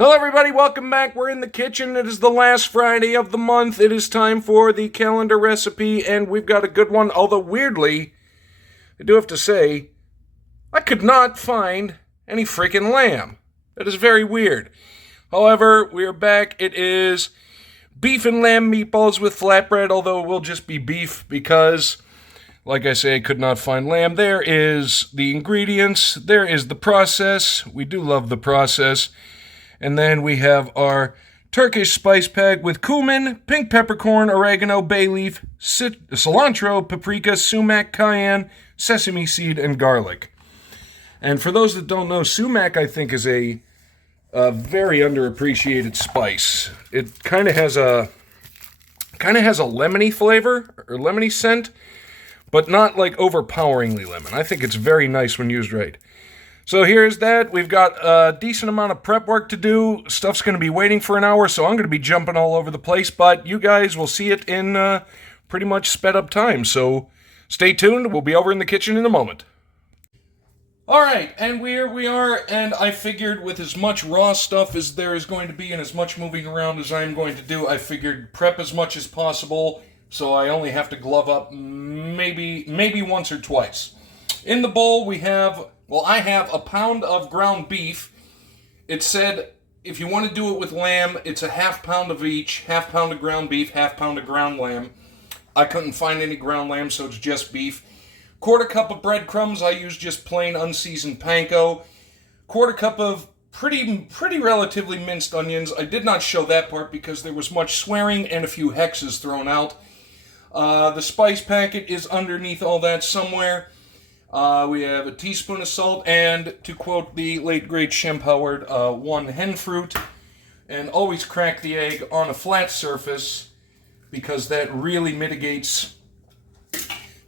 Hello everybody, welcome back. We're in the kitchen. It is the last Friday of the month. It is time for the calendar recipe, and we've got a good one. Although weirdly, I do have to say, I could not find any freaking lamb. That is very weird. However, we are back. It is beef and lamb meatballs with flatbread, although it will just be beef because, like I say, I could not find lamb. There is the ingredients. There is the process. We do love the process. And then we have our Turkish spice pack with cumin, pink peppercorn, oregano, bay leaf, cilantro, paprika, sumac, cayenne, sesame seed, and garlic. And for those that don't know, sumac, I think, is a very underappreciated spice. It kind of has a lemony flavor or lemony scent, but not like overpoweringly lemon. I think it's very nice when used right. So here's that. We've got a decent amount of prep work to do. Stuff's going to be waiting for an hour, so I'm going to be jumping all over the place, but you guys will see it in pretty much sped up time. So stay tuned. We'll be over in the kitchen in a moment. All right, and here we are, and I figured with as much raw stuff as there is going to be and as much moving around as I'm going to do, I figured prep as much as possible, so I only have to glove up maybe once or twice. In the bowl, I have a pound of ground beef. It said if you want to do it with lamb, it's a half pound of each, half pound of ground beef, half pound of ground lamb. I couldn't find any ground lamb, so it's just beef. Quarter cup of breadcrumbs. I use just plain unseasoned panko. Quarter cup of pretty relatively minced onions. I did not show that part because there was much swearing and a few hexes thrown out. The spice packet is underneath all that somewhere. We have a teaspoon of salt, and to quote the late great Shem Howard, 1 hen fruit, and always crack the egg on a flat surface because that really mitigates,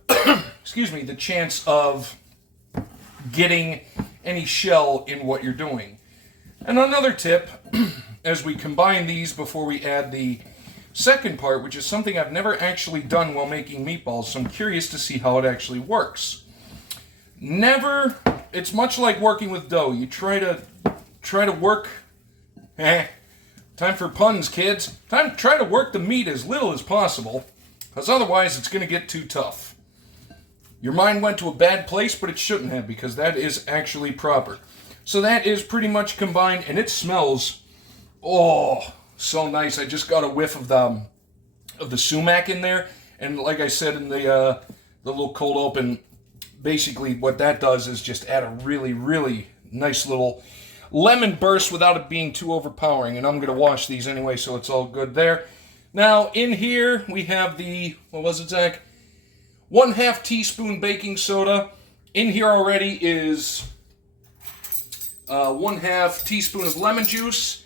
the chance of getting any shell in what you're doing. And another tip, as we combine these before we add the second part, which is something I've never actually done while making meatballs, so I'm curious to see how it actually works. It's much like working with dough. You try to work, time for puns, kids. Try to work the meat as little as possible, because otherwise it's going to get too tough. Your mind went to a bad place, but it shouldn't have, because that is actually proper. So that is pretty much combined, and it smells, so nice. I just got a whiff of the sumac in there, and like I said in the little cold open, basically what that does is just add a really, really nice little lemon burst without it being too overpowering. And I'm going to wash these anyway, so it's all good there. Now, in here, we have the, what was it, Zach? 1/2 teaspoon baking soda. In here already is 1/2 teaspoon of lemon juice.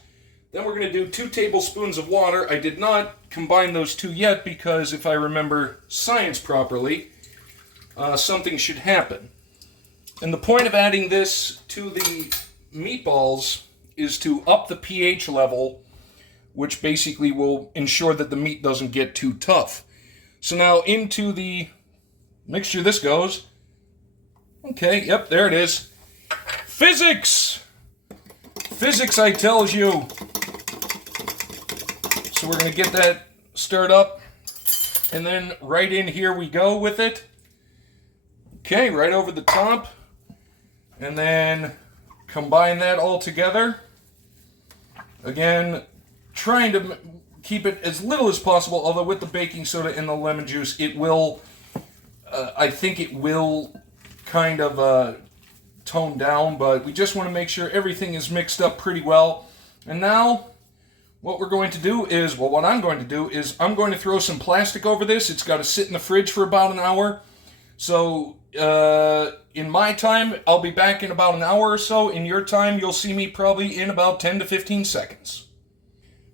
Then we're going to do 2 tablespoons of water. I did not combine those two yet because if I remember science properly, something should happen. And the point of adding this to the meatballs is to up the pH level, which basically will ensure that the meat doesn't get too tough. So now into the mixture this goes. Okay, yep, there it is. Physics! Physics, I tells you. So we're going to get that stirred up. And then right in here we go with it. Okay, right over the top, and then combine that all together. Again, trying to keep it as little as possible, although with the baking soda and the lemon juice, it will, I think it will kind of tone down, but we just want to make sure everything is mixed up pretty well. And now, what I'm going to do is I'm going to throw some plastic over this. It's got to sit in the fridge for about an hour. So, in my time, I'll be back in about an hour or so. In your time, you'll see me probably in about 10 to 15 seconds.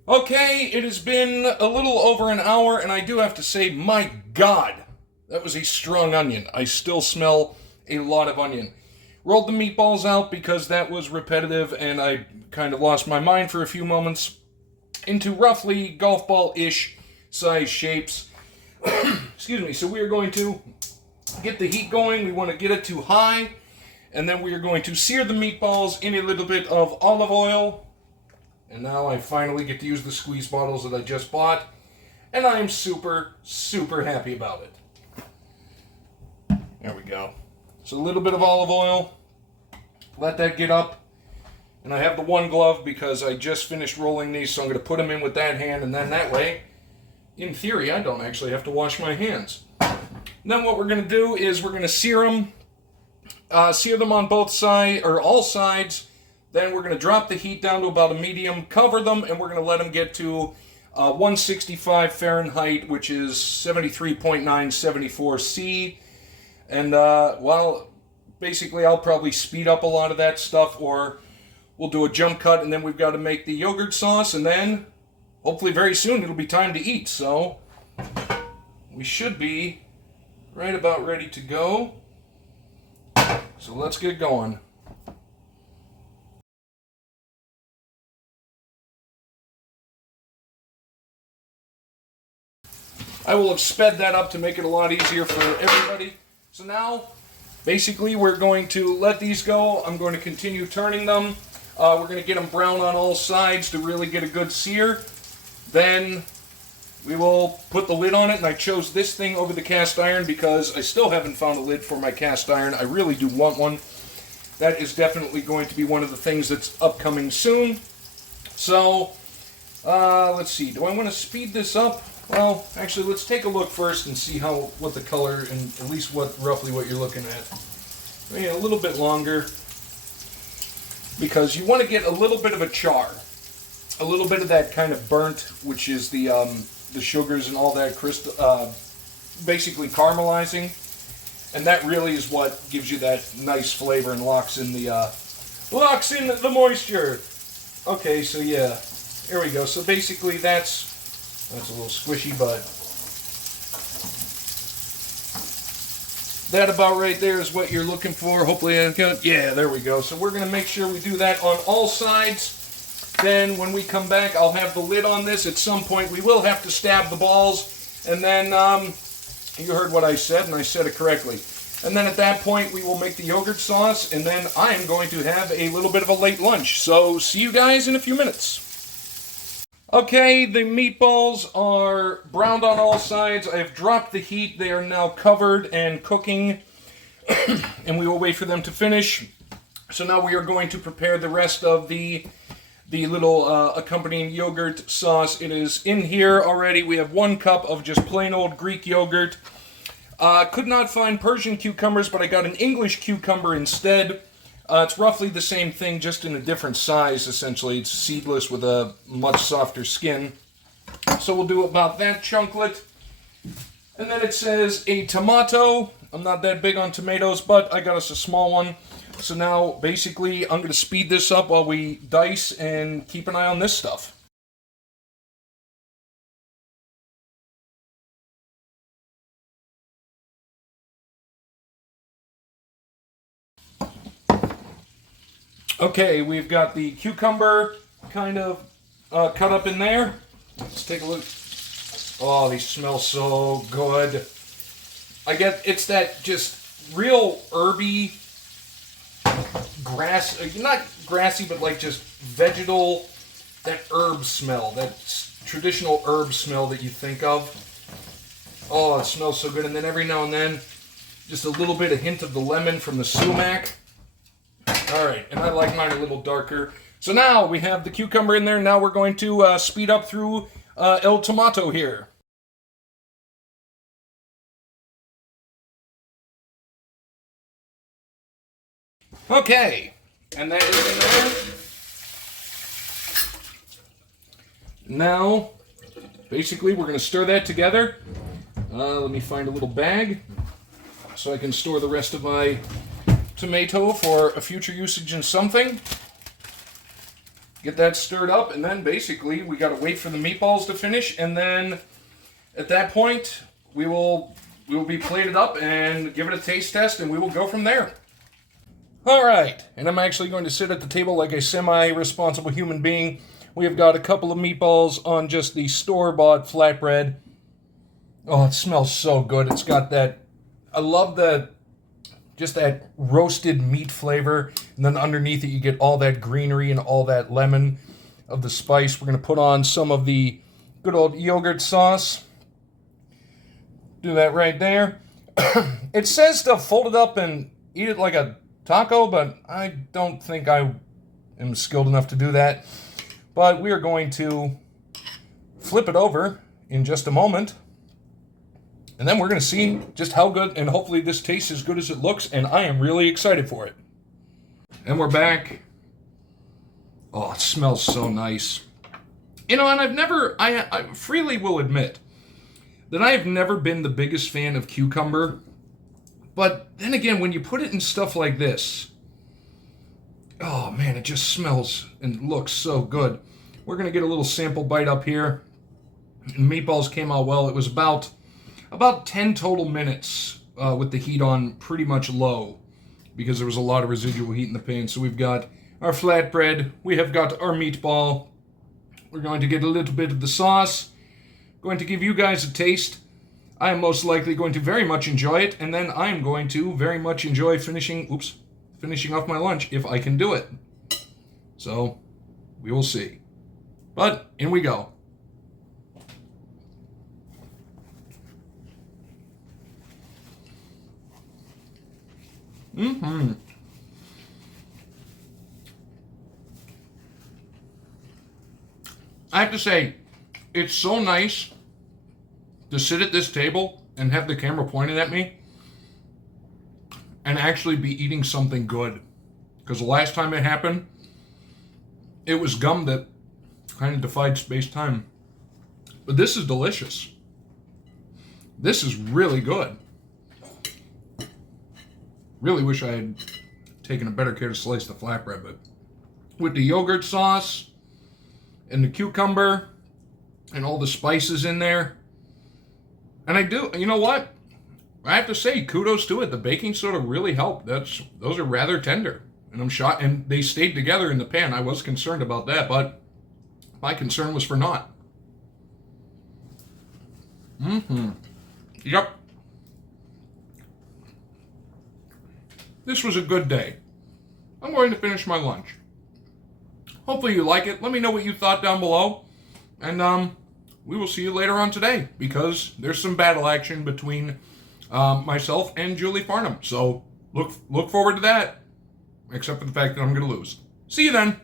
Okay, it has been a little over an hour, and I do have to say, my God, that was a strong onion. I still smell a lot of onion. Rolled the meatballs out because that was repetitive, and I kind of lost my mind for a few moments, into roughly golf ball-ish size shapes. Excuse me, so we are going to get the heat going. We want to get it to high, and then we are going to sear the meatballs in a little bit of olive oil And now I finally get to use the squeeze bottles that I just bought. And I am super, super happy about it. There we go. So a little bit of olive oil. Let that get up. And I have the one glove because I just finished rolling these, so I'm going to put them in with that hand, and then that way, in theory, I don't actually have to wash my hands. Then what we're going to do is we're going to sear them on both sides, or all sides. Then we're going to drop the heat down to about a medium, cover them, and we're going to let them get to 165 Fahrenheit, which is 73.974 C. And, well, basically I'll probably speed up a lot of that stuff, or we'll do a jump cut, and then we've got to make the yogurt sauce, and then hopefully very soon it'll be time to eat. So we should be right about ready to go. So let's get going. I will have sped that up to make it a lot easier for everybody. So now, basically, we're going to let these go. I'm going to continue turning them. We're going to get them brown on all sides to really get a good sear. Then we will put the lid on it, and I chose this thing over the cast iron because I still haven't found a lid for my cast iron. I really do want one. That is definitely going to be one of the things that's upcoming soon. So, let's see. Do I want to speed this up? Well, actually, let's take a look first and see what the color and at least roughly what you're looking at. Maybe a little bit longer, because you want to get a little bit of a char, a little bit of that kind of burnt, which is the sugars and all that basically caramelizing, and that really is what gives you that nice flavor and locks in the moisture. Okay, so yeah, there we go. So basically, that's a little squishy, but that about right there is what you're looking for. Hopefully, yeah, there we go. So we're going to make sure we do that on all sides. Then when we come back, I'll have the lid on this. At some point, we will have to stab the balls. And then, you heard what I said, and I said it correctly. And then at that point, we will make the yogurt sauce, and then I am going to have a little bit of a late lunch. So see you guys in a few minutes. Okay, the meatballs are browned on all sides. I have dropped the heat. They are now covered and cooking, and we will wait for them to finish. So now we are going to prepare the rest of the little accompanying yogurt sauce. It is in here already. We have 1 cup of just plain old Greek yogurt. Could not find Persian cucumbers, but I got an English cucumber instead. It's roughly the same thing, just in a different size, essentially. It's seedless with a much softer skin. So we'll do about that chunklet. And then it says a tomato. I'm not that big on tomatoes, but I got us a small one. So now, basically, I'm going to speed this up while we dice and keep an eye on this stuff. Okay, we've got the cucumber kind of cut up in there. Let's take a look. Oh, these smell so good. It's that just real herby grass, not grassy, but like just vegetal, that herb smell, that traditional herb smell that you think of. Oh, it smells so good. And then every now and then, just a little bit, a hint of the lemon from the sumac. All right, and I like mine a little darker. So now we have the cucumber in there. Now we're going to speed up through El Tomato here. Okay, and that is in there. Now, basically, we're going to stir that together. Let me find a little bag so I can store the rest of my tomato for a future usage in something. Get that stirred up, and then basically we got to wait for the meatballs to finish, and then at that point we will be plated up and give it a taste test, and we will go from there. All right, and I'm actually going to sit at the table like a semi-responsible human being. We have got a couple of meatballs on just the store-bought flatbread. Oh, it smells so good. It's got that, I love just that roasted meat flavor, and then underneath it you get all that greenery and all that lemon. of the spice. We're going to put on some of the good old yogurt sauce. Do that right there. It says to fold it up and eat it like a taco, but I don't think I am skilled enough to do that. But we are going to flip it over in just a moment. And then we're going to see just how good, and hopefully this tastes as good as it looks, and I am really excited for it. And we're back. Oh, it smells so nice. You know, and I freely will admit that I have never been the biggest fan of cucumber. But then again, when you put it in stuff like this, oh man, it just smells and looks so good. We're going to get a little sample bite up here. And Meatballs came out well. It was about 10 total minutes with the heat on pretty much low because there was a lot of residual heat in the pan. So we've got our flatbread. We have got our meatball. We're going to get a little bit of the sauce. Going to give you guys a taste. I am most likely going to very much enjoy it, and then I am going to very much enjoy finishing off my lunch if I can do it. So, we will see. But, in we go. I have to say, it's so nice to sit at this table and have the camera pointed at me and actually be eating something good. Because the last time it happened, it was gum that kind of defied space-time. But this is delicious. This is really good. Really wish I had taken a better care to slice the flatbread, but with the yogurt sauce and the cucumber and all the spices in there, and you know what? I have to say, kudos to it. The baking soda really helped. Those are rather tender, and I'm shocked. And they stayed together in the pan. I was concerned about that, but my concern was for naught. Yep. This was a good day. I'm going to finish my lunch. Hopefully you like it. Let me know what you thought down below, and we will see you later on today, because there's some battle action between myself and Julie Farnham. So look forward to that, except for the fact that I'm going to lose. See you then.